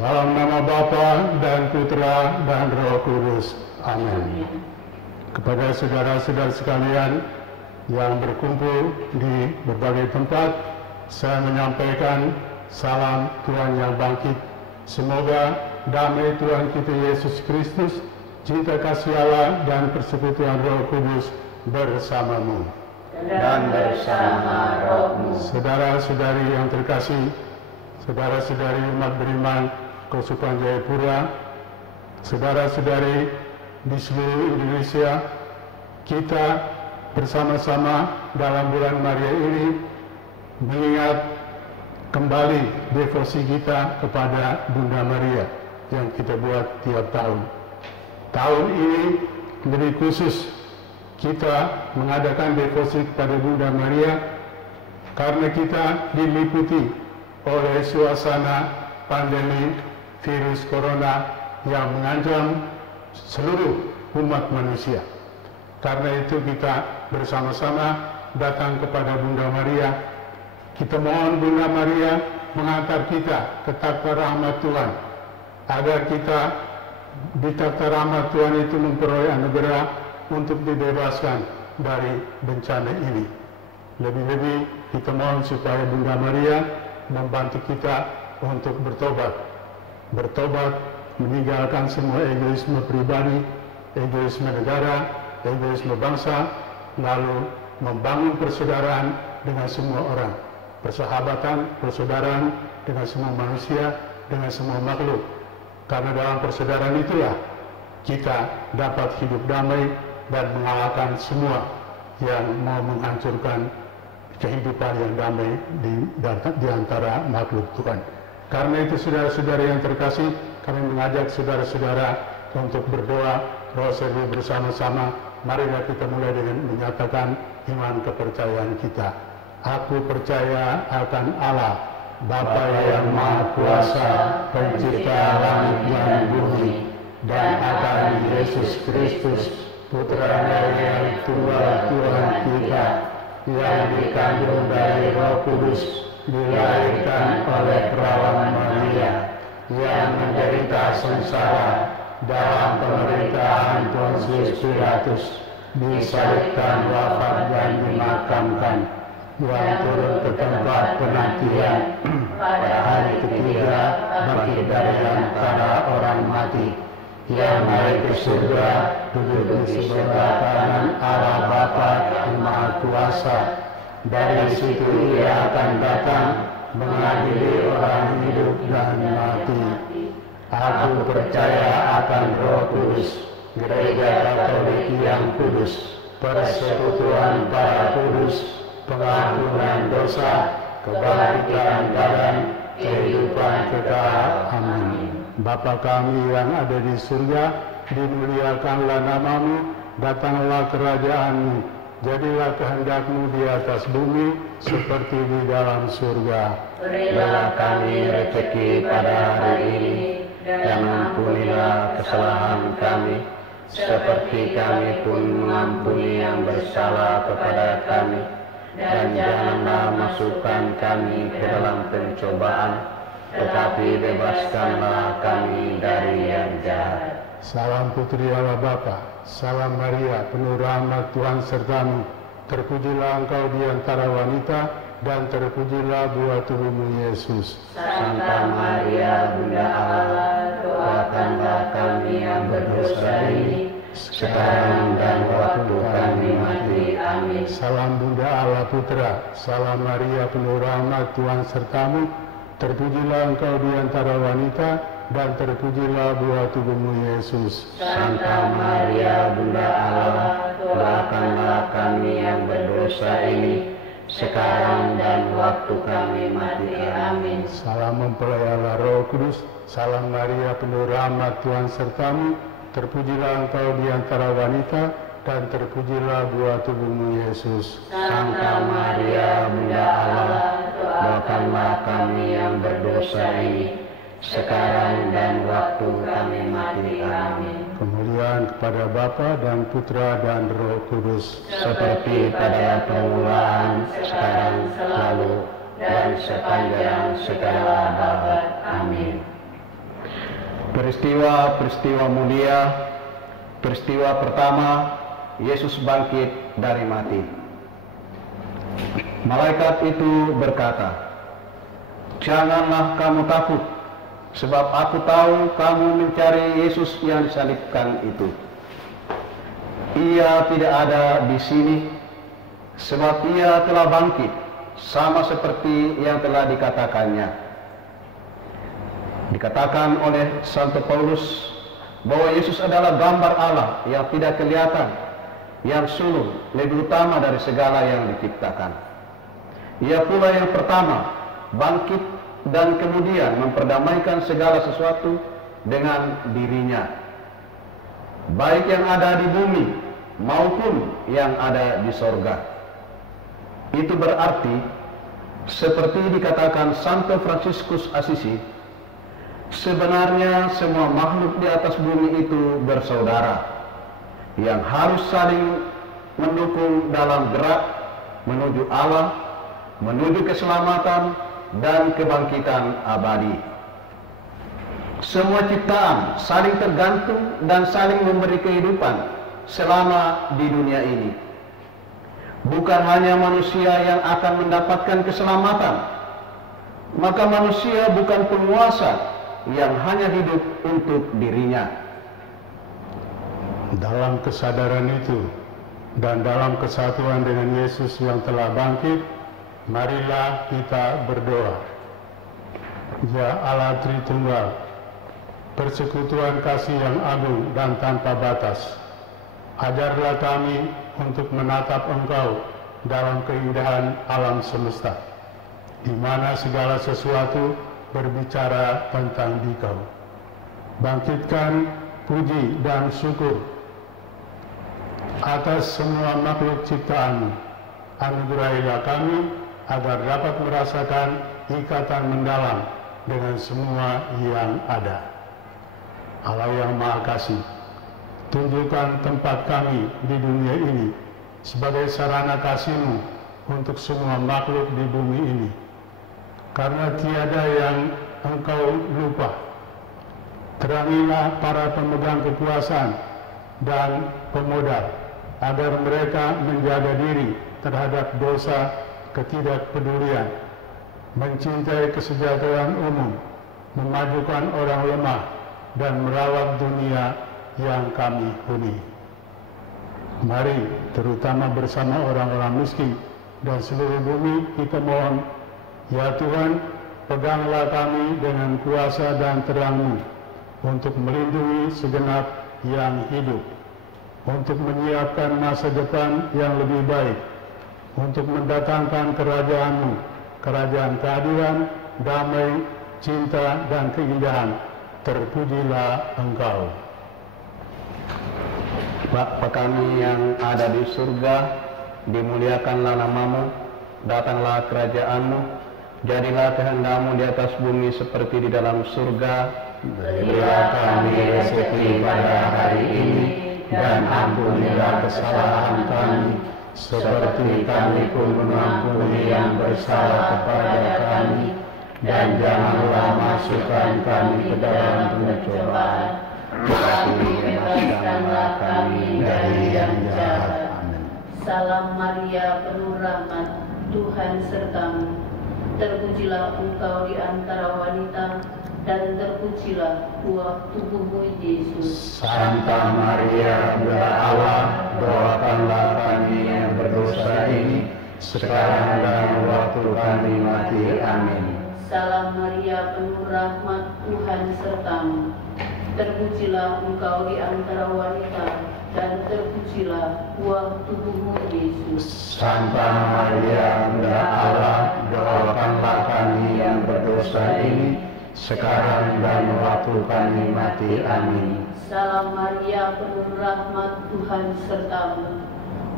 Dalam nama Bapa dan Putra dan Roh Kudus. Amin. Kepada saudara-saudara sekalian yang berkumpul di berbagai tempat, saya menyampaikan salam Tuhan yang bangkit. Semoga damai Tuhan kita Yesus Kristus, cinta kasih Allah dan persekutuan Roh Kudus bersamamu. Dan bersama rohmu. Saudara-saudari yang terkasih, saudara-saudari umat beriman Kausupan Jayapura, saudara-saudari di seluruh Indonesia, kita bersama-sama dalam bulan Maria ini mengingat kembali devosi kita kepada Bunda Maria yang kita buat tiap tahun. Tahun ini lebih khusus kita mengadakan devosi kepada Bunda Maria karena kita diliputi oleh suasana pandemi virus corona yang mengancam seluruh umat manusia. Karena itu kita bersama-sama datang kepada Bunda Maria. Kita mohon Bunda Maria mengantar kita ke takhta rahmat Tuhan, agar kita di takhta rahmat Tuhan itu memperoleh anugerah untuk dibebaskan dari bencana ini. Lebih-lebih kita mohon supaya Bunda Maria membantu kita untuk bertobat, meninggalkan semua egoisme pribadi, egoisme negara, egoisme bangsa, lalu membangun persaudaraan dengan semua orang, persahabatan, persaudaraan dengan semua manusia, dengan semua makhluk. Karena dalam persaudaraan itulah kita dapat hidup damai dan mengalahkan semua yang mau menghancurkan kehidupan yang damai di antara makhluk Tuhan. Karena itu saudara-saudara yang terkasih, kami mengajak saudara-saudara untuk berdoa rosari bersama-sama. Marilah kita mulai dengan menyatakan iman kepercayaan kita. Aku percaya akan Allah, Bapa yang Maha Kuasa, Pencipta langit dan bumi, dan akan Yesus Kristus, Putra-Nya yang tunggal Tuhan kita, yang dikandung dari Roh Kudus, dilahirkan oleh perawan Maria, yang menderita sengsara dalam pemerintahan Pontius Pilatus, disalibkan, wafat dan dimakamkan, yang turun ke tempat penantian, pada hari ketiga bangkit dari antara orang mati, yang naik ke surga, duduk di sebelah kanan Allah Bapa yang Maha Kuasa. Dari situ Ia akan datang mengadili orang hidup dan mati. Aku percaya akan Roh Kudus, Gereja Katolik yang kudus, persekutuan para kudus, pengampunan dosa, kebangkitan badan, kehidupan kekal. Amin. Bapa kami yang ada di surga, dimuliakanlah namamu, datanglah kerajaan-Mu, jadilah kehendak-Mu di atas bumi seperti di dalam surga. Berilah kami rezeki pada hari ini, dan ampunilah kesalahan kami, seperti kami pun mengampuni yang bersalah kepada kami. Dan janganlah masukkan kami ke dalam pencobaan, tetapi bebaskanlah kami dari yang jahat. Salam Putri Allah Bapa, salam Maria, penuh rahmat Tuhan sertamu. Terpujilah engkau di antara wanita, dan terpujilah buah tubuhmu Yesus. Santa Maria, Bunda Allah, doakanlah kami yang berdosa ini, sekarang dan waktu kami mati. Amin. Salam Bunda Allah Putra, salam Maria, penuh rahmat Tuhan sertamu. Terpujilah engkau di antara wanita, dan terpujilah buah tubuhmu Yesus. Santa Maria, Bunda Allah, doakanlah kami yang berdosa ini, sekarang dan waktu kami mati. Amin. Salam mempelai Allah Roh Kudus, salam Maria, penuh rahmat Tuhan sertamu. Terpujilah engkau di antara wanita, dan terpujilah buah tubuhmu Yesus. Santa Maria, Bunda Allah, doakanlah kami yang berdosa ini, sekarang dan waktu kami mati. Amin. Kemuliaan kepada Bapa dan Putra dan Roh Kudus, seperti pada permulaan, sekarang, selalu, dan sepanjang segala abad. Amin. Peristiwa-peristiwa mulia. Peristiwa pertama, Yesus bangkit dari mati. Malaikat itu berkata, "Janganlah kamu takut, sebab aku tahu kamu mencari Yesus yang disalibkan itu. Ia tidak ada di sini, sebab ia telah bangkit, sama seperti yang telah dikatakannya." Dikatakan oleh Santo Paulus bahwa Yesus adalah gambar Allah yang tidak kelihatan, yang sulung, lebih utama dari segala yang diciptakan. Ia pula yang pertama bangkit dan kemudian memperdamaikan segala sesuatu dengan dirinya, baik yang ada di bumi maupun yang ada di sorga. Itu berarti, seperti dikatakan Santo Fransiskus Assisi, sebenarnya semua makhluk di atas bumi itu bersaudara, yang harus saling mendukung dalam gerak menuju Allah, menuju keselamatan dan kebangkitan abadi. Semua ciptaan saling tergantung dan saling memberi kehidupan selama di dunia ini. Bukan hanya manusia yang akan mendapatkan keselamatan, maka manusia bukan penguasa yang hanya hidup untuk dirinya. Dalam kesadaran itu dan dalam kesatuan dengan Yesus yang telah bangkit, marilah kita berdoa. Ya Allah Tritunggal, persekutuan kasih yang agung dan tanpa batas, ajarlah kami untuk menatap Engkau dalam keindahan alam semesta, di mana segala sesuatu berbicara tentang Dikau. Bangkitkan puji dan syukur atas semua makhluk ciptaan-Mu. Anugerahilah kami agar dapat merasakan ikatan mendalam dengan semua yang ada. Allah yang Maha Kasih, tunjukkan tempat kami di dunia ini sebagai sarana kasih-Mu untuk semua makhluk di bumi ini, karena tiada yang Engkau lupa. Terangilah para pemegang kekuasaan dan pemodal, agar mereka menjaga diri terhadap dosa ketidakpedulian, mencintai kesejahteraan umum, memajukan orang lemah, dan merawat dunia yang kami huni. Mari, terutama bersama orang-orang miskin dan seluruh bumi, kita mohon, ya Tuhan, peganglah kami dengan kuasa dan terang-Mu untuk melindungi segenap yang hidup, untuk menyiapkan masa depan yang lebih baik, untuk mendatangkan kerajaan-Mu, kerajaan keadilan, damai, cinta, dan keindahan. Terpujilah Engkau. Bapa kami yang ada di surga, dimuliakanlah nama-Mu, datanglah kerajaan-Mu, jadilah kehendak-Mu di atas bumi seperti di dalam surga. Berilah kami rezeki pada hari ini, dan ampunilah kesalahan kami, seperti kami pun mengampuni yang bersalah kepada kami, dan janganlah masukkan kami ke dalam pencobaan, tetapi bebaskanlah kami dari yang jahat. Amin. Salam Maria, penuh rahmat, Tuhan sertamu. Terpujilah engkau di antara wanita, dan terpujilah buah tubuhmu, Yesus. Santa Maria, Bunda Allah, doakanlah kami yang berdosa ini, sekarang dan waktu kami mati. Amin. Salam Maria, penuh rahmat, Tuhan sertamu. Terpujilah engkau di antara wanita, dan terpujilah buah tubuhmu, Yesus. Santa Maria, Bunda Allah, doakanlah kami yang berdosa ini, sekarang dan waktu kami mati. Amin. Salam Maria, penuh rahmat, Tuhan sertamu.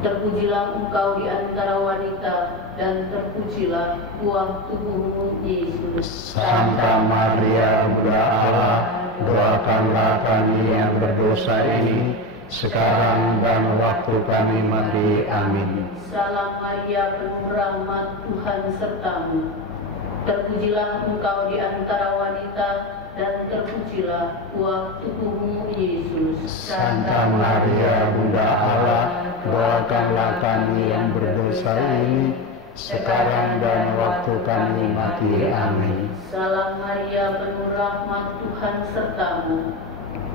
Terpujilah engkau di antara wanita, dan terpujilah buah tubuhmu, Yesus. Santa Maria, Bunda Allah, doakanlah kami yang berdosa ini, sekarang dan waktu kami mati. Amin. Salam Maria, penuh rahmat, Tuhan sertamu. Terpujilah engkau di antara wanita, dan terpujilah terpujilah buah tubuhmu Yesus. Santa Maria Bunda Allah, doakanlah kami yang berdosa ini, sekarang dan waktu kami mati. Amin. Salam Maria, penuh rahmat, Tuhan sertamu.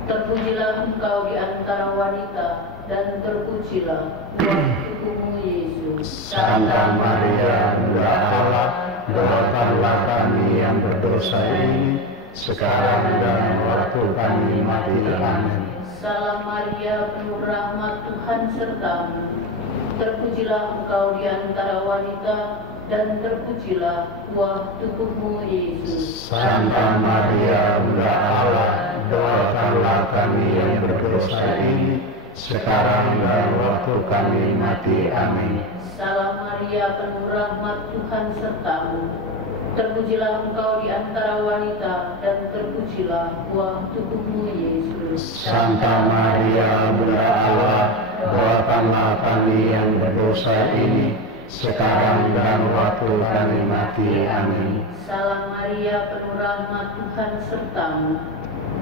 Terpujilah engkau di antara wanita, dan terpujilah buah tubuhmu Yesus. Santa Maria Bunda Allah, doakanlah kami yang berdosa ini, sekarang dan waktu kami mati. Amin. Salam Maria, penuh rahmat, Tuhan sertamu. Terpujilah engkau di antara wanita, dan terpujilah buah tubuhmu Yesus. Santa Maria Bunda Allah, doakanlah kami yang berdosa ini, sekarang dan waktu kami mati. Amin. Salam Maria, penuh rahmat, Tuhan sertamu. Terpujilah engkau di antara wanita, dan terpujilah buah tubuhmu Yesus. Santa Maria Bunda Allah, doakanlah kami yang berdosa ini, sekarang dan waktu kami mati. Amin. Salam Maria, penuh rahmat, Tuhan sertamu.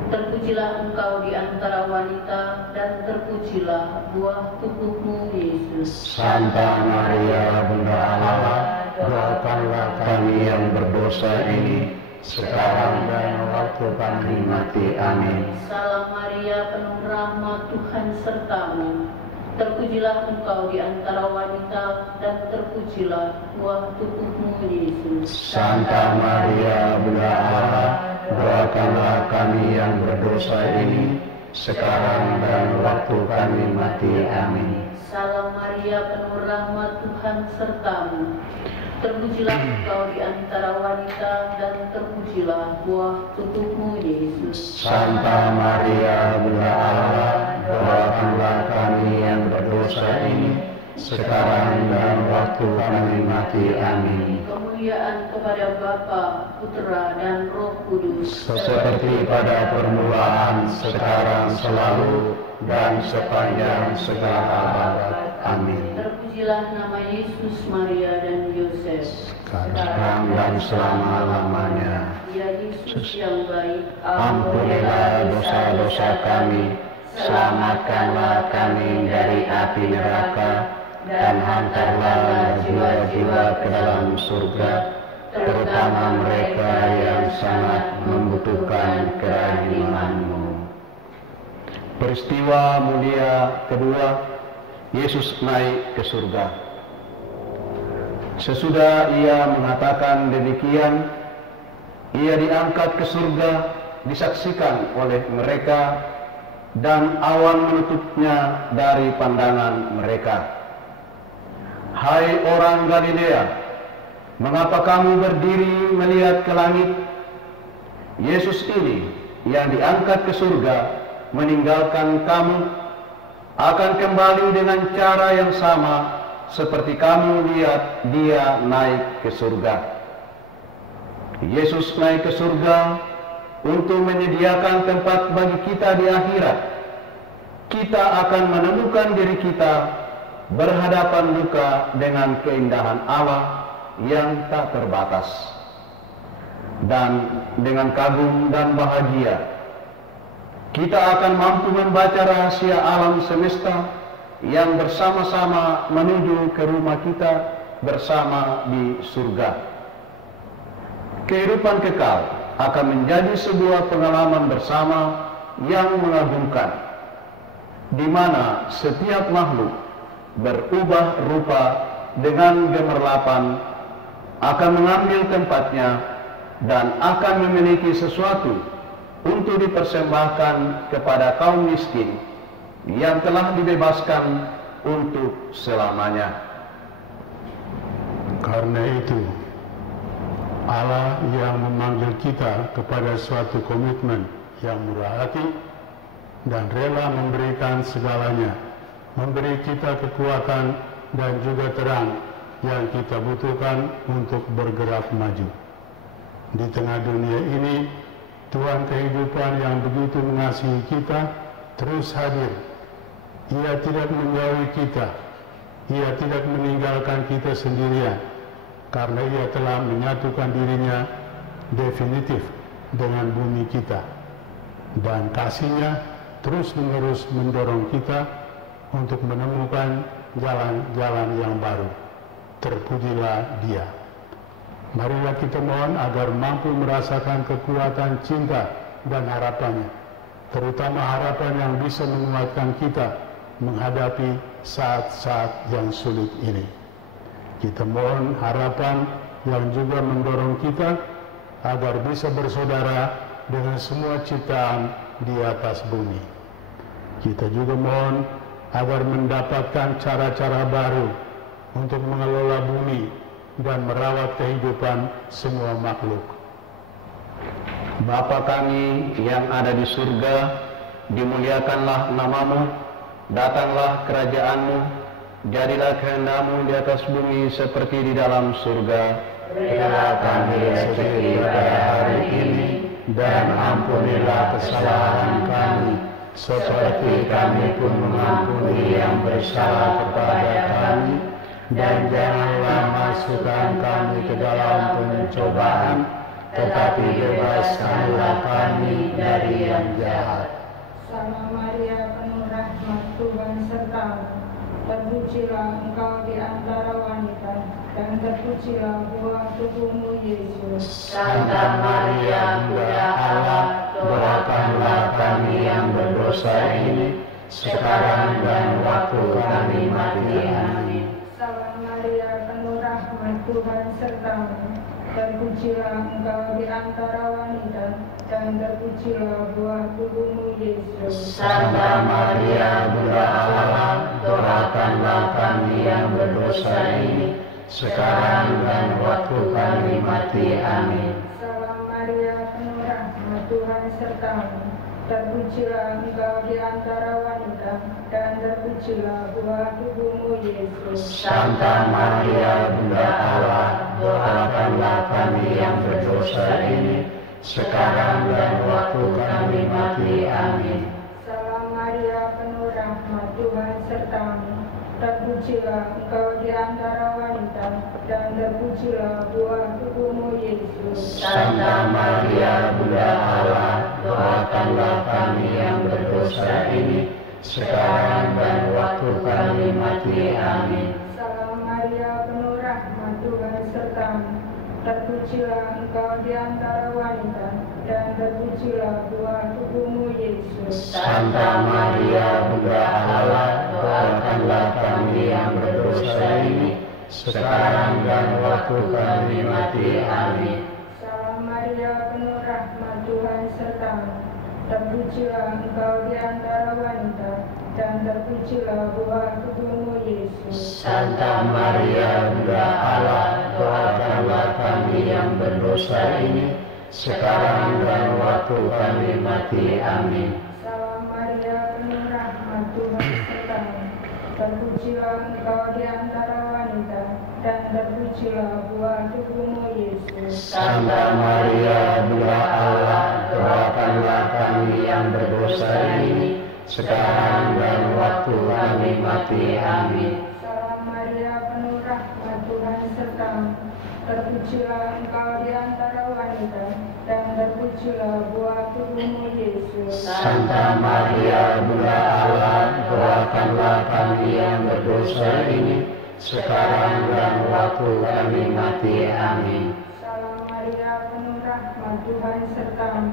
Terpujilah engkau di antara wanita, dan terpujilah buah tubuhmu Yesus. Santa Maria Bunda Allah, doakanlah kami yang berdosa ini, sekarang dan waktu kami mati. Amin. Salam Maria, penuh rahmat, Tuhan sertamu. Terpujilah engkau di antara wanita, dan terpujilah buah tubuhmu Yesus. Santa Maria Bunda Allah, doakanlah kami yang berdosa ini, sekarang dan waktu kami mati. Amin. Salam Maria, penuh rahmat, Tuhan sertamu. Terpujilah engkau di antara wanita, dan terpujilah buah tubuhmu Yesus. Santa Maria Bunda Allah, doakanlah kami yang berdosa ini, sekarang dan waktu kami mati. Amin. Kemuliaan kepada Bapa, Putra, dan Roh Kudus, Seperti pada permulaan, sekarang, selalu, dan sepanjang segala abad. Amin. terpujilah nama Yesus, Maria, dan Yosef. Sekarang dan selama-lamanya. Ya Yesus yang baik, Ampunilah dosa-dosa kami, selamatkanlah kami dari api neraka, dan hantarlah jiwa-jiwa ke dalam surga, terutama mereka yang sangat membutuhkan kerahiman-Mu. Peristiwa mulia kedua, Yesus naik ke surga. Sesudah ia mengatakan demikian, ia diangkat ke surga, disaksikan oleh mereka, dan awan menutupnya dari pandangan mereka. Hai orang Galilea, mengapa kamu berdiri melihat ke langit? Yesus ini yang diangkat ke surga meninggalkan kamu, akan kembali dengan cara yang sama seperti kamu lihat dia naik ke surga. Yesus naik ke surga untuk menyediakan tempat bagi kita di akhirat. Kita akan menemukan diri kita berhadapan muka dengan keindahan Allah yang tak terbatas. Dan dengan kagum dan bahagia, kita akan mampu membaca rahasia alam semesta yang bersama-sama menuju ke rumah kita bersama di surga. Kehidupan kekal akan menjadi sebuah pengalaman bersama yang mengagumkan, di mana setiap makhluk berubah rupa dengan gemerlapan, akan mengambil tempatnya dan akan memiliki sesuatu untuk dipersembahkan kepada kaum miskin yang telah dibebaskan untuk selamanya. Karena itu, Allah yang memanggil kita kepada suatu komitmen yang murah hati dan rela memberikan segalanya, memberi kita kekuatan dan juga terang yang kita butuhkan untuk bergerak maju. Di tengah dunia ini, Tuhan kehidupan yang begitu mengasihi kita terus hadir. Ia tidak menjauhi kita, Ia tidak meninggalkan kita sendirian, karena Ia telah menyatukan dirinya definitif dengan bumi kita. dan kasih-Nya terus-menerus mendorong kita untuk menemukan jalan-jalan yang baru. Terpujilah Dia. Marilah kita mohon agar mampu merasakan kekuatan cinta dan harapan-Nya, terutama harapan yang bisa menguatkan kita menghadapi saat-saat yang sulit ini. Kita mohon harapan yang juga mendorong kita agar bisa bersaudara dengan semua ciptaan di atas bumi. Kita juga mohon agar mendapatkan cara-cara baru untuk mengelola bumi dan merawat kehidupan semua makhluk. Bapa kami yang ada di surga, dimuliakanlah nama-Mu, datanglah kerajaan-Mu, jadilah kehendak-Mu di atas bumi seperti di dalam surga. Berilah kami rezeki pada hari ini, dan ampunilah kesalahan kami, seperti kami pun mengampuni yang bersalah kepada kami, dan janganlah masukkan kami ke dalam pencobaan, tetapi bebaskanlah kami dari yang jahat. Salam Maria, penuh rahmat, Tuhan sertamu. Terpujilah engkau di antara wanita, dan terpujilah buah tubuhmu, Yesus. Santa Maria, Bunda Allah, doakanlah kami yang berdosa ini, sekarang dan waktu kami mati. Amin. Salam Maria, penuh rahmat, Tuhan sertamu. Terpujilah engkau di antara wanita, dan terpujilah buah tubuhmu, Yesus. Santa Maria, Bunda Allah, doakanlah kami yang berdosa ini, sekarang dan waktu kami mati. Amin. Salam Maria, penuh rahmat, Tuhan sertamu. Terpujilah engkau di antara wanita, dan terpujilah buah tubuhmu, Yesus. Santa Maria, Bunda Allah, doakanlah kami yang berdosa ini, sekarang dan waktu kami mati. Amin. Salam Maria, penuh rahmat, Tuhan sertamu. Terpujilah engkau di antara wanita, dan terpujilah buah tubuhmu, Yesus. Santa Maria, Bunda Allah, doakanlah kami yang berdosa ini, sekarang dan waktu kami mati. Amin. Salam Maria, penuh rahmat, Tuhan sertamu. Terpujilah engkau di antara wanita, dan terpujilah buah tubuhmu, Yesus. Santa Maria, Bunda Allah, doakanlah kami yang berdosa ini, sekarang dan waktu kami mati. Amin. Salam Maria, penuh rahmat, Tuhan sertamu. Terpujilah engkau di antara wanita, dan terpujilah buah tubuhmu, Yesus. Santa Maria, Bunda Allah, doakanlah kami yang berdosa ini, sekarang dan waktu kami mati. Amin. Salam Maria, penuh rahmat, Tuhan sertamu. Terpujilah engkau di antara wanita, dan terpujilah buah tubuhmu, Yesus. Santa Maria, Bunda Allah, doakanlah kami yang berdosa ini, sekarang dan waktu kami mati. Amin. Salam Maria, penuh rahmat, Tuhan sertamu. Terpujilah engkau di antara wanita, dan terpujilah buah tubuhmu, Yesus. Santa Maria, Bunda Allah, doakanlah kami yang berdosa ini, sekarang dan waktu kami mati. Amin. Salam Maria, penuh rahmat, Tuhan sertamu.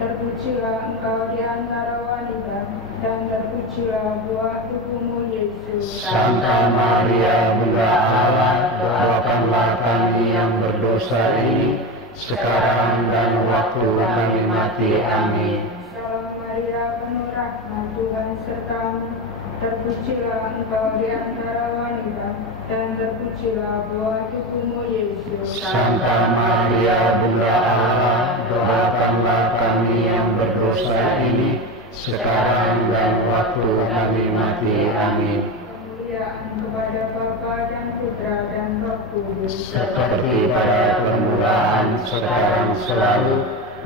Terpujilah engkau di antara wanita, dan terpujilah buah tubuhmu, Yesus. Santa Maria, Bunda Allah, doakanlah kami yang berdosa ini, sekarang dan waktu kami mati. Amin. Salam Maria, penuh rahmat, Tuhan sertamu. Terpujilah engkau di antara wanita, dan terpujilah buah tubuhmu, Yesus. Santa Maria, Bunda Allah, doakanlah kami yang berdosa ini, sekarang dan waktu kami mati. Amin. Kemuliaan kepada Bapa dan Putra dan Roh Kudus. Seperti pada permulaan, sekarang, selalu,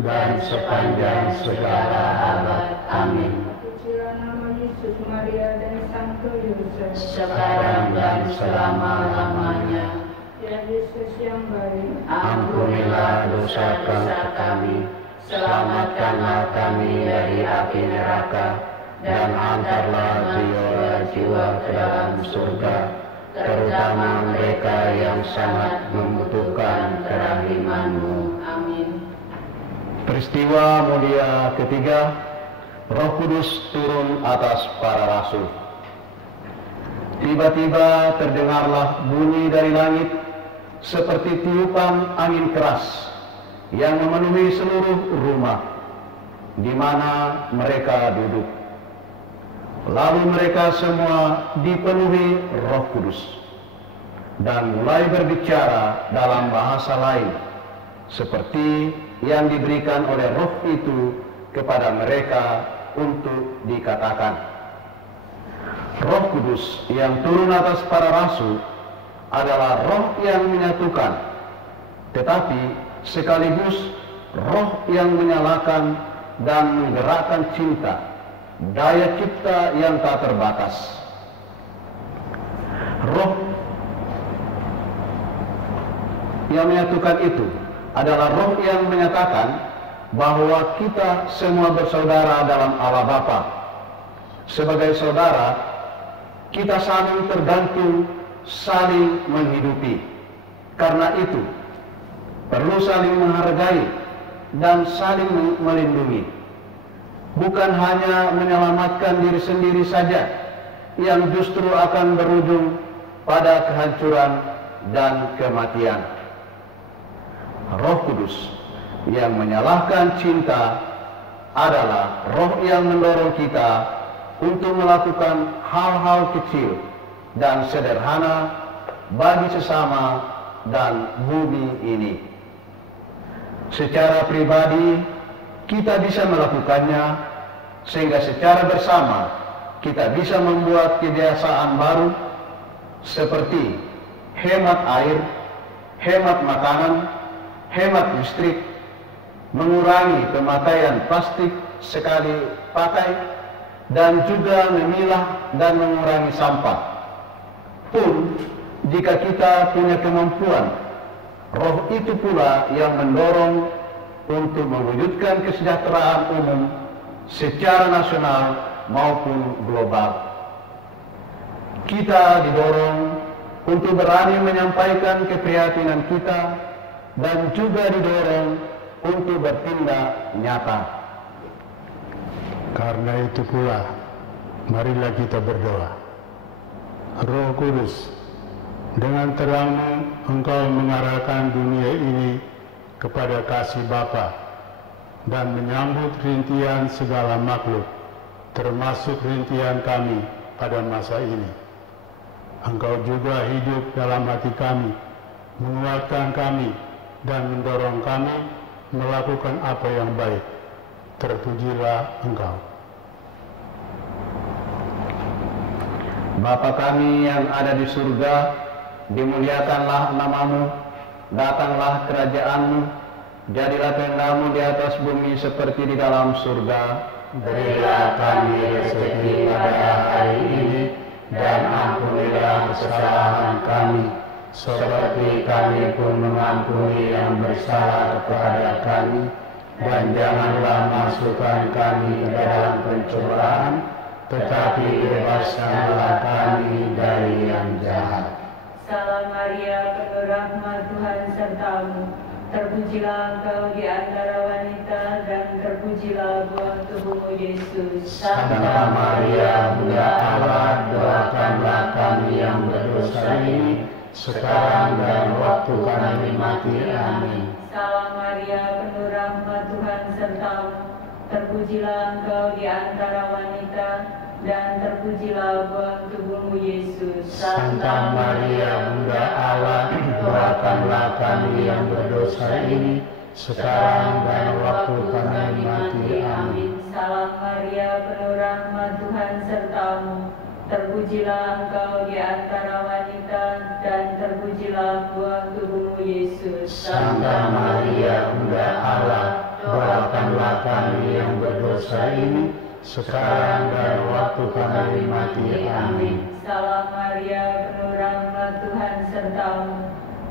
dan sepanjang segala abad. Amin. Pujilah nama Yesus, Maria, dan Santo Yosef. Sekarang dan selama-lamanya. Ya Yesus yang baik, Ampunilah dosa-dosa kami, selamatkanlah kami dari api neraka, dan antarlah jiwa-jiwa ke dalam surga, terutama mereka yang sangat membutuhkan kerahiman-Mu. Amin. Peristiwa mulia ketiga, Roh Kudus turun atas para rasul. Tiba-tiba terdengarlah bunyi dari langit seperti tiupan angin keras yang memenuhi seluruh rumah di mana mereka duduk. Lalu mereka semua dipenuhi Roh Kudus dan mulai berbicara dalam bahasa lain seperti yang diberikan oleh Roh itu kepada mereka untuk dikatakan. Roh Kudus yang turun atas para rasul adalah Roh yang menyatukan, tetapi sekaligus Roh yang menyalakan dan menggerakkan cinta, daya cipta yang tak terbatas. Roh yang menyatukan itu adalah Roh yang menyatakan bahwa kita semua bersaudara dalam Allah Bapa. Sebagai saudara, kita saling tergantung, saling menghidupi. Karena itu, perlu saling menghargai dan saling melindungi. Bukan hanya menyelamatkan diri sendiri saja, yang justru akan berujung pada kehancuran dan kematian. Roh Kudus yang menyalahkan cinta adalah Roh yang mendorong kita untuk melakukan hal-hal kecil dan sederhana bagi sesama dan bumi ini. Secara pribadi kita bisa melakukannya, sehingga secara bersama kita bisa membuat kebiasaan baru seperti hemat air, hemat makanan, hemat listrik, mengurangi pemakaian plastik sekali pakai, dan juga memilah dan mengurangi sampah. Pun jika kita punya kemampuan, Roh itu pula yang mendorong untuk mewujudkan kesejahteraan umum secara nasional maupun global. Kita didorong untuk berani menyampaikan keprihatinan kita dan juga didorong untuk bertindak nyata. Karena itu pula, marilah kita berdoa. Roh Kudus, dengan terang-Mu Engkau mengarahkan dunia ini kepada kasih Bapa dan menyambut rintihan segala makhluk, termasuk rintihan kami pada masa ini. Engkau juga hidup dalam hati kami, menguatkan kami dan mendorong kami melakukan apa yang baik. Terpujilah Engkau. Bapa kami yang ada di surga, dimuliakanlah nama-Mu, datanglah kerajaan-Mu, jadilah kehendak-Mu di atas bumi seperti di dalam surga. Berilah kami rezeki pada hari ini, dan ampunilah kesalahan kami, seperti kami pun mengampuni yang bersalah kepada kami, dan janganlah masukkan kami ke dalam pencobaan, tetapi bebaskanlah kami dari yang jahat. Salam Maria, penuh rahmat, Tuhan serta-Mu. Terpujilah Engkau di antara wanita, dan terpujilah buah tubuh-Mu Yesus. Santa Maria, Bunda Allah, doakanlah kami yang berdosa ini, sekarang dan waktu kami mati. Amin. Salam Maria, penuh rahmat, Tuhan serta-Mu. Terpujilah Engkau di antara wanita, dan terpujilah buah tubuh-Mu Yesus. Santa Maria, Bunda Allah, doakanlah kami yang berdosa ini, sekarang dan waktu kami mati. Amin. Salam Maria, penuh rahmat, Tuhan serta-Mu. Terpujilah Engkau di antara wanita, dan terpujilah buah tubuh-Mu Yesus. Santa Maria, Bunda Allah, doakanlah kami yang berdosa ini, sekarang dan waktu kami mati. Amin. Salam Maria, penuh rahmat, Tuhan serta-Mu.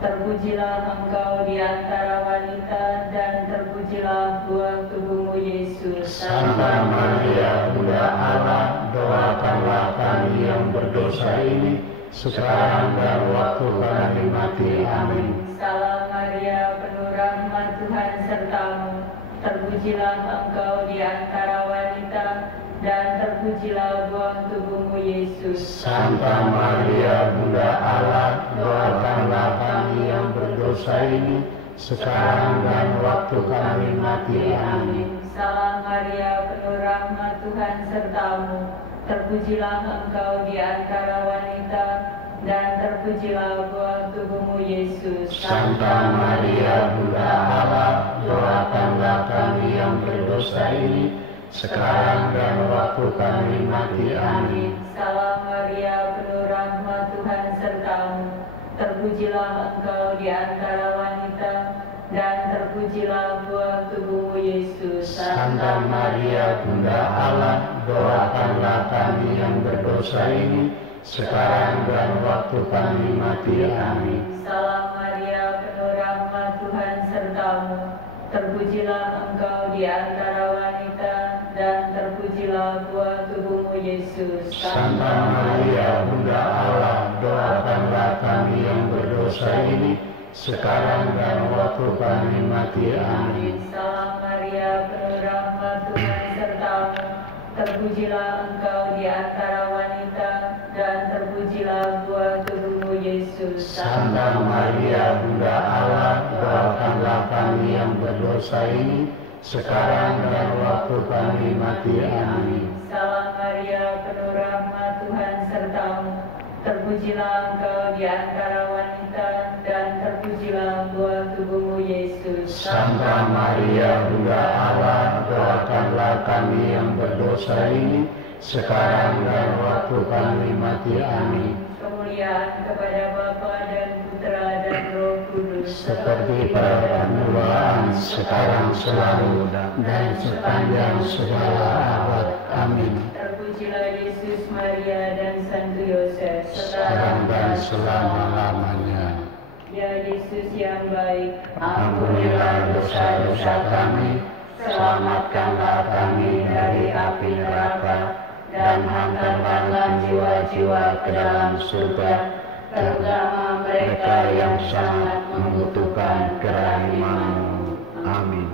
Terpujilah Engkau di antara wanita, dan terpujilah buah tubuhmu Yesus. Santa Maria, Bunda Allah, doakanlah kami yang berdosa ini, sekarang dan waktu kami mati. Amin. Salam Maria, penuh rahmat, Tuhan sertamu. Terpujilah Engkau di antara wanita, dan terpujilah buah tubuhmu Yesus. Santa Maria, Bunda Allah, doakanlah kami yang berdosa ini, sekarang dan waktu kami mati. Amin. Salam Maria, penuh rahmat, Tuhan sertamu. Terpujilah Engkau di antara wanita, dan terpujilah buah tubuhmu Yesus. Santa Maria, Bunda Allah, doakanlah kami yang berdosa ini, sekarang dan waktu kami mati. Amin. Salam Maria, penuh rahmat, Tuhan sertamu. Terpujilah Engkau di antara wanita, dan terpujilah buah tubuhmu Yesus. Santa Maria, Bunda Allah, doakanlah kami yang berdosa ini, sekarang dan waktu kami mati. Amin. Salam Maria, penuh rahmat, Tuhan sertamu. Terpujilah Engkau di antara wanita, dan terpujilah buah tubuhmu Yesus. Santa Maria, Bunda Allah, doakanlah kami yang berdosa ini, sekarang dan waktu kami mati. Amin. Salam Maria, penuh rahmat, Tuhan sertamu. Terpujilah Engkau di antara wanita, dan terpujilah buah tubuhmu Yesus. Santa Maria, Bunda Allah, doakanlah kami yang berdosa ini, sekarang dan waktu kami mati. Amin. Salam Maria, penuh rahmat, Tuhan sertamu. Terpujilah Engkau di antara wanita, dan terpujilah buah tubuhmu Yesus. Santa Maria, Bunda Allah, doakanlah kami yang berdosa ini, sekarang dan waktu kami mati. Amin. Kemuliaan kepada Bapa dan Putra dan Roh Kudus, Seperti pada permulaan, sekarang, selalu, dan sepanjang segala abad. Amin. terpujilah Yesus, Maria, dan Santo Yosef, Sekarang dan selama-lamanya. Ya Yesus yang baik, Ampunilah dosa-dosa kami, selamatkanlah kami dari api neraka, dan hantarkanlah jiwa-jiwa ke dalam surga, terutama mereka yang sangat membutuhkan kerahiman-Mu. Amin.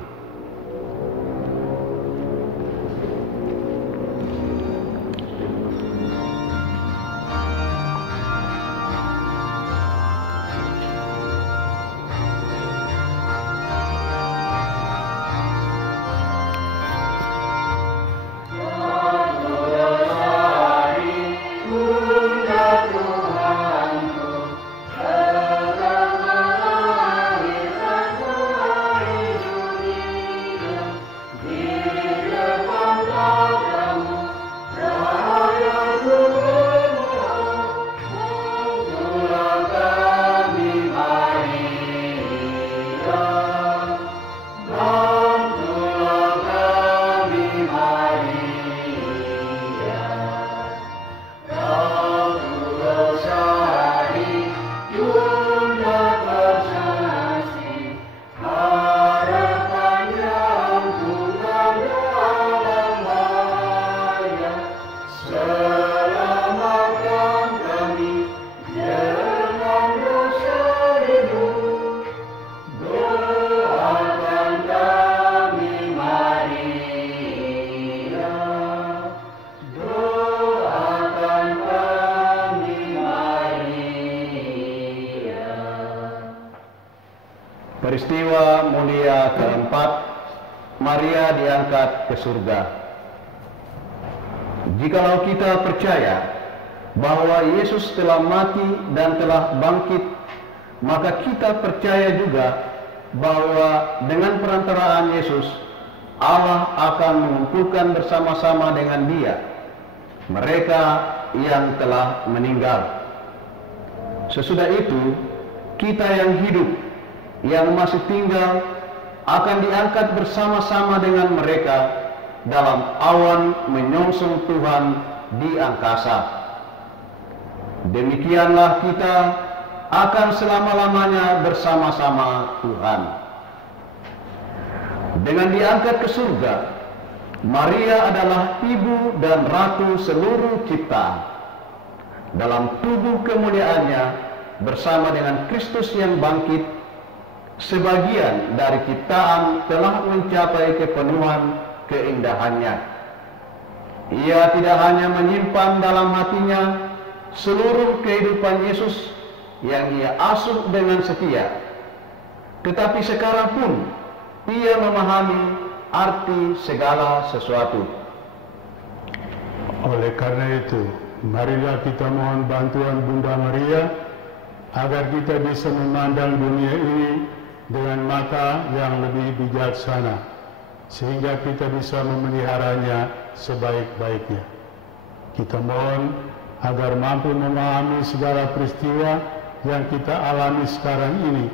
Peristiwa mulia keempat, Maria diangkat ke surga. Jikalau kita percaya bahwa Yesus telah mati dan telah bangkit, maka kita percaya juga bahwa dengan perantaraan Yesus, Allah akan mengumpulkan bersama-sama dengan Dia mereka yang telah meninggal. Sesudah itu, kita yang hidup, yang masih tinggal, akan diangkat bersama-sama dengan mereka dalam awan menyongsong Tuhan di angkasa. Demikianlah kita akan selama-lamanya bersama-sama Tuhan. Dengan diangkat ke surga, Maria adalah ibu dan ratu seluruh ciptaan. Dalam tubuh kemuliaannya bersama dengan Kristus yang bangkit, sebagian dari ciptaan telah mencapai kepenuhan keindahannya. Ia tidak hanya menyimpan dalam hatinya seluruh kehidupan Yesus yang ia asuh dengan setia, tetapi sekarang pun ia memahami arti segala sesuatu. Oleh karena itu, marilah kita mohon bantuan Bunda Maria agar kita bisa memandang dunia ini dengan mata yang lebih bijaksana, sehingga kita bisa memeliharanya sebaik-baiknya. Kita mohon agar mampu memahami segala peristiwa yang kita alami sekarang ini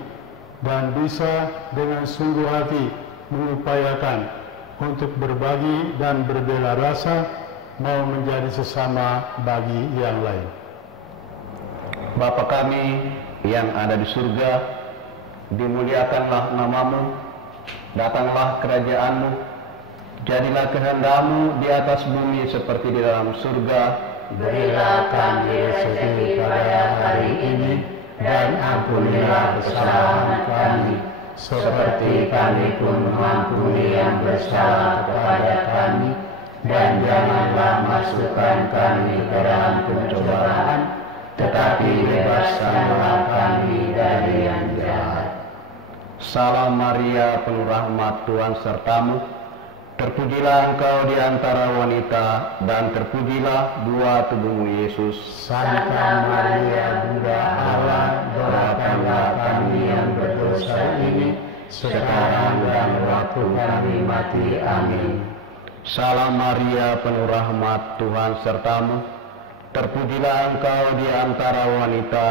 dan bisa dengan sungguh hati mengupayakan untuk berbagi dan berbela rasa, mau menjadi sesama bagi yang lain. Bapa kami yang ada di surga, dimuliakanlah namamu, datanglah kerajaanmu, jadilah kehendak-Mu di atas bumi seperti di dalam surga. Berilah kami rezeki pada hari ini, dan ampunilah kesalahan kami, seperti kami pun mengampuni yang bersalah kepada kami, dan janganlah masukkan kami ke dalam pencobaan, tetapi bebaskanlah kami dari yang jahat. Salam Maria, penuh rahmat, Tuhan sertamu. Terpujilah engkau di antara wanita, dan terpujilah buah tubuhmu Yesus. Santa Maria, Bunda Allah, doakanlah kami yang berdosa ini, sekarang dan waktu kami mati. Amin. Salam Maria, penuh rahmat, Tuhan sertamu. Terpujilah engkau di antara wanita,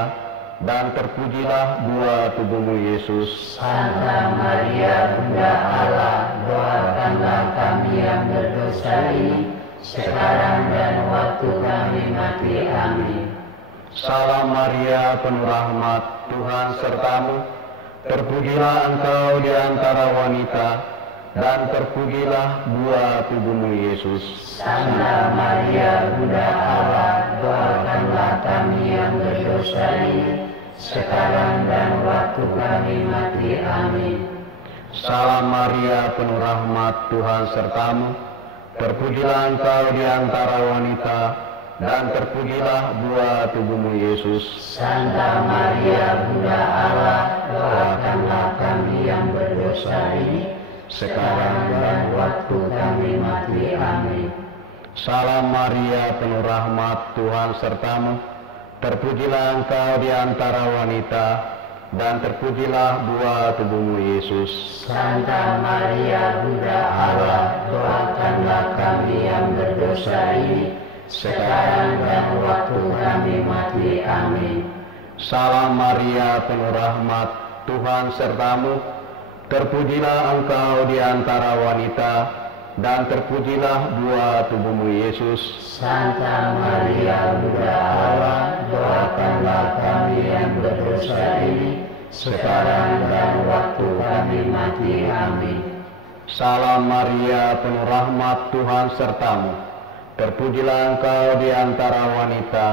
dan terpujilah buah tubuhmu Yesus. Santa Maria, Bunda Allah, doakanlah kami yang berdosa ini, sekarang dan waktu kami mati. Amin. Salam Maria, penuh rahmat, Tuhan sertamu. Terpujilah engkau di antara wanita, dan terpujilah buah tubuhmu Yesus. Santa Maria, Bunda Allah, doakanlah kami yang berdosa ini, sekarang dan waktu kami mati. Amin. Salam Maria, penuh rahmat, Tuhan sertamu. Terpujilah engkau di antara wanita, dan terpujilah buah tubuhmu Yesus. Santa Maria, Bunda Allah, doakanlah kami yang berdosa ini, sekarang dan waktu kami mati. Amin. Salam Maria, penuh rahmat, Tuhan sertamu. Terpujilah engkau di antara wanita, dan terpujilah buah tubuhmu Yesus. Santa Maria, Bunda Allah, doakanlah kami yang berdosa ini, sekarang dan waktu kami mati. Amin. Salam Maria, penuh rahmat, Tuhan sertamu. Terpujilah engkau di antara wanita, dan terpujilah buah tubuhmu Yesus. Santa Maria, Bunda Allah, doakanlah kami yang berdosa ini, sekarang dan waktu kami mati. Amin. Salam Maria, penuh rahmat, Tuhan sertamu. Terpujilah engkau di antara wanita,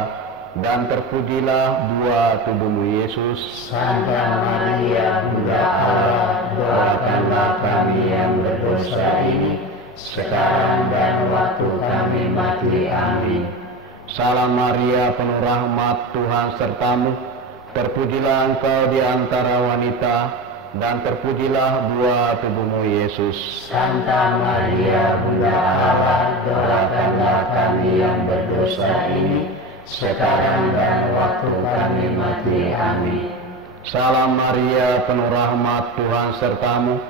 dan terpujilah buah tubuhmu Yesus. Santa Maria, Bunda Allah, doakanlah kami yang berdosa ini, sekarang dan waktu kami mati. Amin. Salam Maria, penuh rahmat, Tuhan sertamu. Terpujilah engkau di antara wanita, dan terpujilah buah tubuhmu Yesus. Santa Maria, Bunda Allah, doakanlah kami yang berdosa ini, sekarang dan waktu kami mati. Amin. Salam Maria, penuh rahmat, Tuhan sertamu.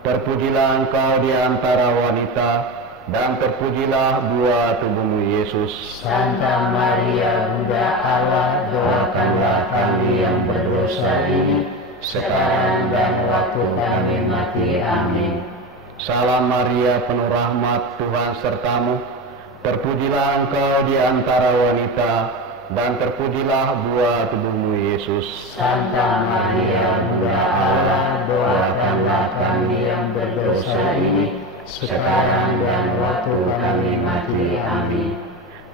Terpujilah engkau di antara wanita, dan terpujilah buah tubuhmu Yesus. Santa Maria, Bunda Allah, doakanlah kami yang berdosa ini, sekarang dan waktu kami mati. Amin. Salam Maria, penuh rahmat, Tuhan sertamu. Terpujilah engkau di antara wanita, dan terpujilah buah tubuhmu Yesus. Santa Maria Bunda Allah, doakanlah kami yang berdosa ini, sekarang dan waktu kami mati. Amin.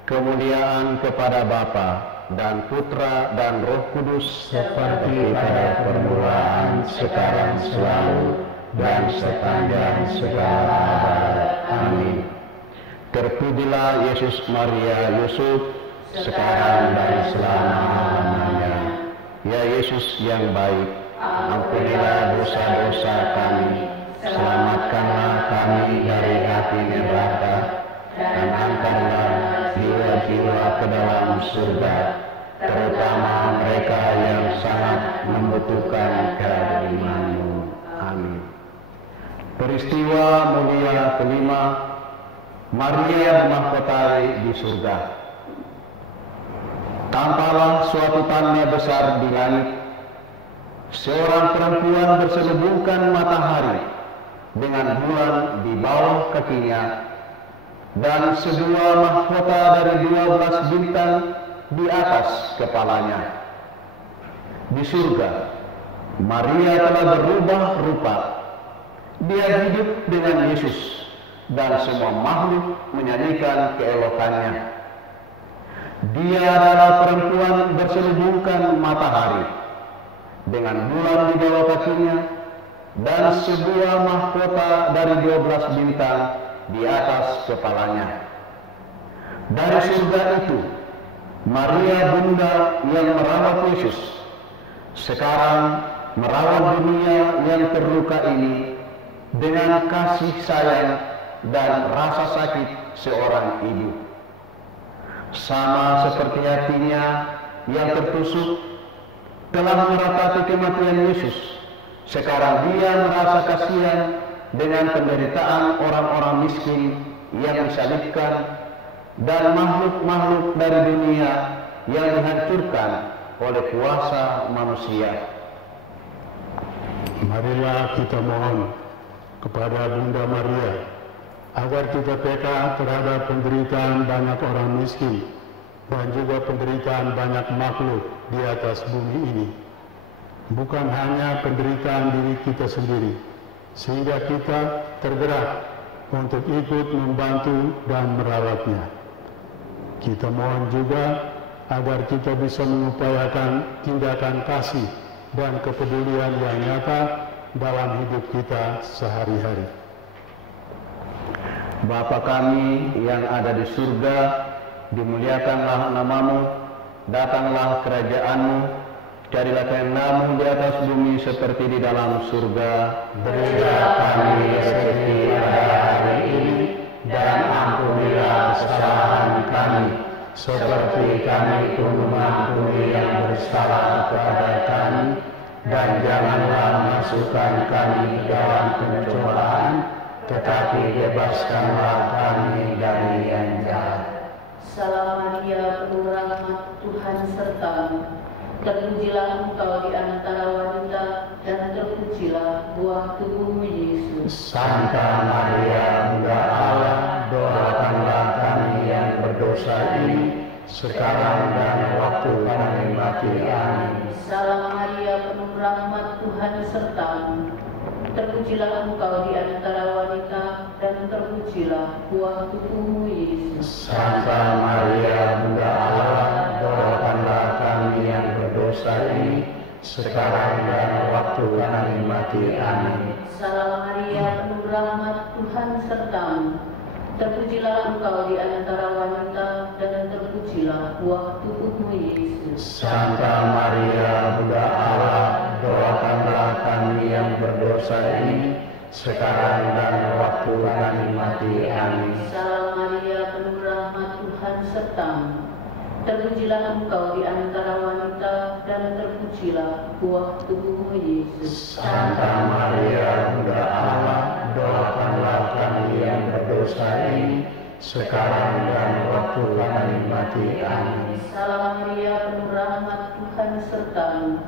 Kemuliaan kepada Bapa dan Putra dan Roh Kudus, Seperti pada permulaan, sekarang, selalu, dan sepanjang segala abad. Amin. terpujilah Yesus Maria Yusuf, sekarang dan selama-lamanya. Ya Yesus yang baik, ampunilah dosa-dosa kami, selamatkanlah kami dari api neraka, dan angkatlah jiwa-jiwa ke dalam surga, terutama mereka yang sangat membutuhkan kehadiran-Mu. Amin. Peristiwa mulia kelima, Maria dimahkotai di surga. Tampaklah suatu tanda besar di langit. Seorang perempuan berselubungkan matahari dengan bulan di bawah kakinya, dan sebuah mahkota dari 12 bintang di atas kepalanya. Di surga, Maria telah berubah rupa. Dia hidup dengan Yesus, dan semua makhluk menyanyikan keelokannya. Dia adalah perempuan berselubungkan matahari dengan bulan di bawah kakinya, dan sebuah mahkota dari 12 bintang di atas kepalanya. Dari surga itu, Maria Bunda yang merawat Yesus, sekarang merawat dunia yang terluka ini dengan kasih sayang dan rasa sakit seorang ibu. Sama seperti hatinya yang tertusuk telah meratapi kematian Yesus, sekarang dia merasa kasihan dengan penderitaan orang-orang miskin yang disalibkan dan makhluk-makhluk dari dunia yang dihancurkan oleh kuasa manusia. Marilah kita mohon kepada Bunda Maria agar kita peka terhadap penderitaan banyak orang miskin dan juga penderitaan banyak makhluk di atas bumi ini. Bukan hanya penderitaan diri kita sendiri, sehingga kita tergerak untuk ikut membantu dan merawatnya. Kita mohon juga agar kita bisa mengupayakan tindakan kasih dan kepedulian yang nyata dalam hidup kita sehari-hari. Bapa kami yang ada di surga, dimuliakanlah namamu, datanglah kerajaan-Mu, jadilah kehendak-Mu di atas bumi seperti di dalam surga. Berilah kami rezeki pada hari ini, dan ampunilah kesalahan kami, seperti kami pun mengampuni yang bersalah kepada kami, dan janganlah masukkan kami dalam pencobaan, tetapi bebaskanlah kami dari yang jahat. Salam Maria, penuh rahmat, Tuhan sertamu. Terpujilah engkau di antara wanita, dan terpujilah buah tubuhmu Yesus. Santa Maria Bunda Allah, doakanlah kami yang berdosa ini, sekarang dan waktu kami mati. Amin. Salam Maria, penuh rahmat, Tuhan sertamu. Terpujilah engkau di antara wanita, dan terpujilah buah tubuhmu Yesus. Santa Maria Bunda Allah, doakanlah kami yang berdosa ini, sekarang dan waktu kami mati. Amin. Salam Maria, penuh rahmat, Tuhan sertamu. Terpujilah engkau di antara wanita, dan terpujilah buah tubuhmu Yesus. Santa Maria Bunda Allah, doakanlah kami yang berdosa ini, sekarang dan waktu kami mati. Amin. Salam Maria, penuh rahmat, Tuhan sertamu. Terpujilah engkau di antara wanita, dan terpujilah buah tubuhmu Yesus. Santa Maria Bunda Allah, doakanlah kami yang berdosa ini, sekarang dan waktu kami mati. Amin. Salam Maria, penuh rahmat, Tuhan sertamu.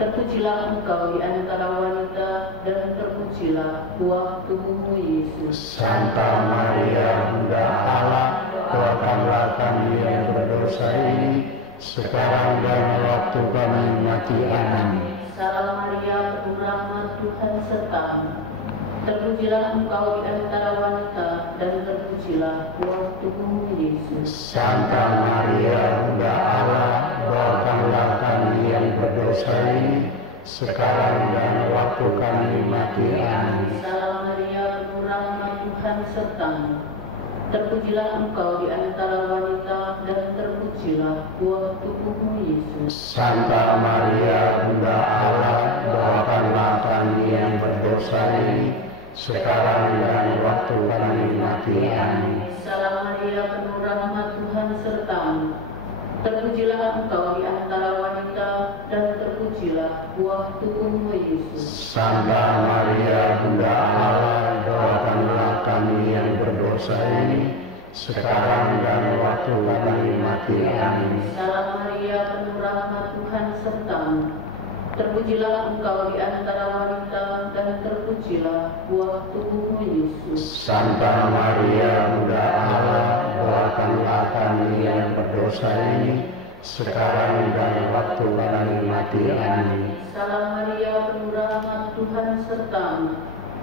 Terpujilah engkau di antara wanita, dan terpujilah buah tubuhmu Yesus. Santa Maria Bunda Allah, doakanlah kami yang berdosa ini, sekarang dan waktu kami mati. Amin. Salam Maria, penuh rahmat, Tuhan sertamu. Terpujilah engkau di antara wanita, dan terpujilah buah tubuhmu Yesus. Santa Maria, Bunda Allah, doakanlah kami yang berdosa ini, sekarang dan waktu kami mati. Amin. Salam Maria, penuh rahmat, Tuhan sertamu. Terpujilah engkau di antara wanita, dan terpujilah buah tubuhmu Yesus. Santa Maria, Bunda Allah, doakanlah kami yang berdosa ini, sekarang dan waktu kami mati. Amin. Salam Maria, penuh rahmat, Tuhan sertamu. Terpujilah engkau di antara wanita, dan terpujilah buah tubuhmu Yesus. Santa Maria, Bunda Allah, doakanlah kami yang berdosa ini, sekarang dan waktu kami mati. Amin. Salam Maria, penuh rahmat, Tuhan sertamu. Terpujilah engkau di antara wanita, dan terpujilah buah tubuhmu Yesus. Santa Maria, Bunda Allah, doakanlah kami yang berdosa ini, sekarang dan waktu kami mati. Amin. Salam Maria, penuh rahmat, Tuhan sertamu.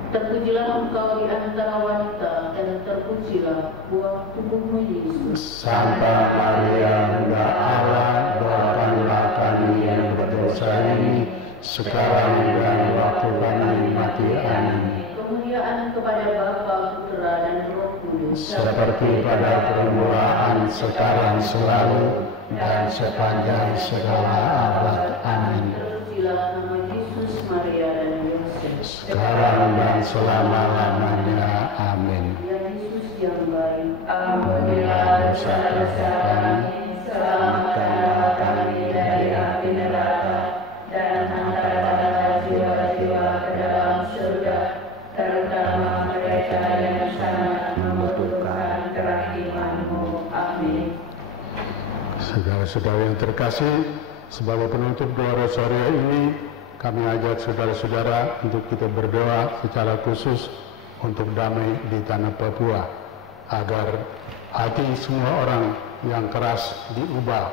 Terpujilah engkau di antara wanita, dan terpujilah buah tubuhmu Yesus. Santa Maria, Bunda Allah, doakanlah kami yang berdosa ini, sekarang dan waktu kami mati. Amin. Kemuliaan kepada Bapa, Putra, dan Roh Kudus, Seperti pada permulaan, sekarang, selalu, dan sepanjang segala abad. Amin. terpujilah nama Yesus, Maria, dan Yosef. Sekarang dan selama-lamanya. Amin. Ya Yesus yang baik, Ampunilah dosa-dosa kami, selamatkanlah kami dari api neraka, dan hantarkanlah jiwa-jiwa ke dalam surga, terutama mereka yang sangat membutuhkan kerahiman-Mu. Amin. Saudara-saudara yang terkasih, sebagai penutup doa rosario ini, kami ajak saudara-saudara untuk kita berdoa secara khusus untuk damai di tanah Papua, agar hati semua orang yang keras diubah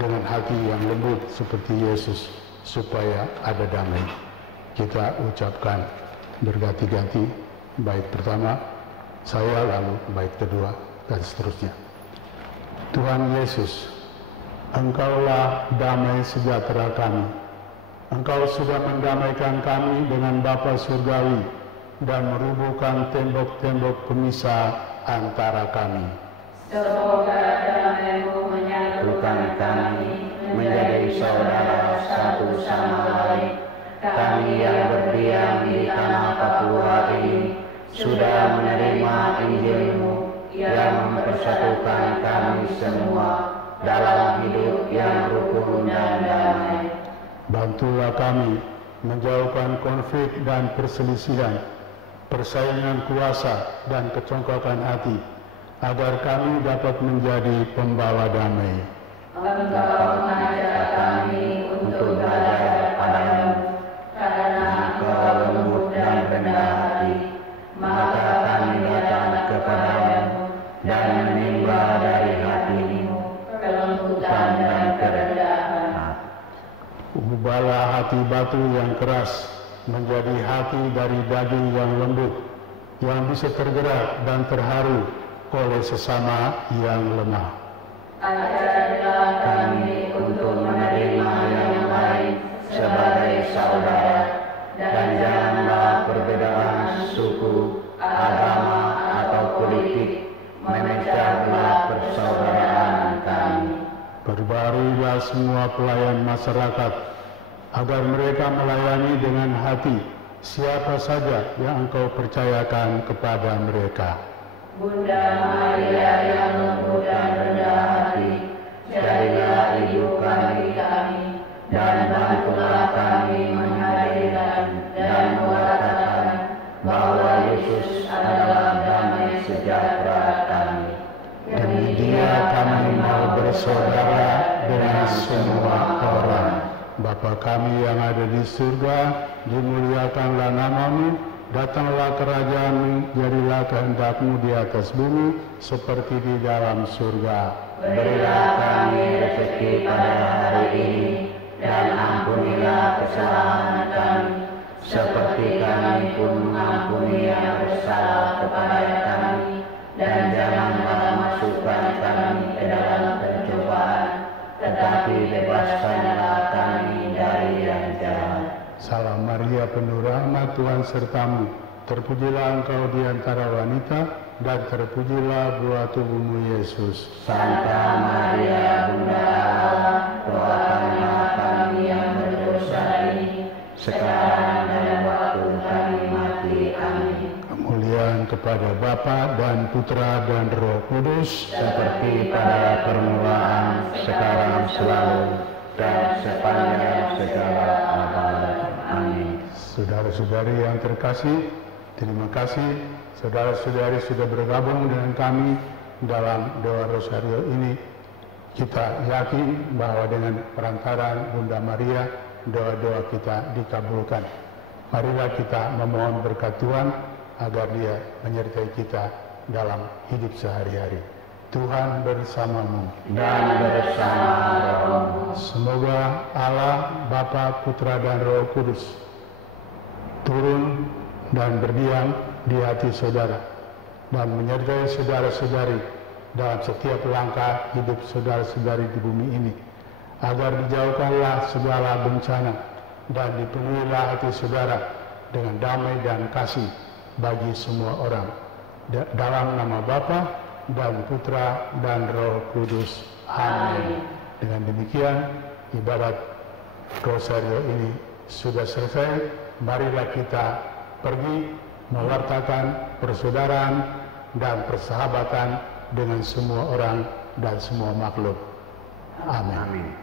dengan hati yang lembut seperti Yesus, supaya ada damai. Kita ucapkan berganti-ganti, bait pertama saya, lalu bait kedua, dan seterusnya. Tuhan Yesus, Engkaulah damai sejahtera kami. Engkau sudah mendamaikan kami dengan Bapa Surgawi dan merubuhkan tembok-tembok pemisah antara kami. Semoga damai-Mu menyatukan kami menjadi saudara satu sama lain. Kami yang berdiam di tanah Papua ini sudah menerima Injil-Mu yang mempersatukan kami semua dalam hidup yang rukun dan damai. Bantulah kami menjauhkan konflik dan perselisihan, persaingan kuasa dan kecongkakan hati, agar kami dapat menjadi pembawa damai. Engkau mengajak kami untuk belajar padamu, karena Engkau lembut dan rendah hati, maka kami datang kepadamu dan menimba dari hati-Mu kelembutan dan kerendahan. Ubahlah hati batu yang keras menjadi hati dari daging yang lembut, yang bisa tergerak dan terharu oleh sesama yang lemah. Ajarlah kami untuk menerima yang lain sebagai saudara, dan janganlah perbedaan suku, agama, atau politik memecahlah persaudaraan kami. Perbaruilah semua pelayan masyarakat, agar mereka melayani dengan hati siapa saja yang Engkau percayakan kepada mereka. Bunda Maria yang lembut dan rendah hati, jadilah ibu kami, dan bantulah kami menghadirkan dan mengatakan bahwa Yesus adalah damai sejahtera kami. Demi Dia kami mau bersaudara dengan semua orang. Bapa kami yang ada di surga, dimuliakanlah nama-Mu, datanglah kerajaan-Mu, jadilah kehendak-Mu di atas bumi seperti di dalam surga. Berilah kami rezeki pada hari ini, dan ampunilah kesalahan kami, seperti kami pun mengampuni yang bersalah kepada kami, dan janganlah masukkan kami ke dalam pencobaan, tetapi bebaskanlah kami dari yang jahat. Salam Maria, penuh rahmat, Tuhan sertamu. Terpujilah engkau di antara wanita, dan terpujilah buah tubuhmu Yesus. Santa Maria, Bunda Allah, doakanlah kami yang berdosa ini, sekarang dan waktu kami mati. Amin. Kemuliaan kepada Bapa dan Putra dan Roh Kudus, Seperti pada permulaan, sekarang, selalu, dan sepanjang segala abad. Amin. saudara-saudari yang terkasih, terima kasih saudara-saudari sudah bergabung dengan kami dalam doa Rosario ini. Kita yakin bahwa dengan perantaraan Bunda Maria, doa-doa kita dikabulkan. Marilah kita memohon berkat Tuhan agar Dia menyertai kita dalam hidup sehari-hari. Tuhan bersamamu dan bersama rohmu. Semoga Allah, Bapa, Putra, dan Roh Kudus turun dan berdiam di hati saudara dan menyertai saudara-saudari dalam setiap langkah hidup saudara-saudari di bumi ini, agar dijauhkanlah segala bencana dan dipenuhilah hati saudara dengan damai dan kasih bagi semua orang. Dalam nama Bapa dan Putra dan Roh Kudus. Amin. Dengan demikian ibadat Rosario ini sudah selesai. Marilah kita pergi mewartakan persaudaraan dan persahabatan dengan semua orang dan semua makhluk. Amin. Amin. Amin.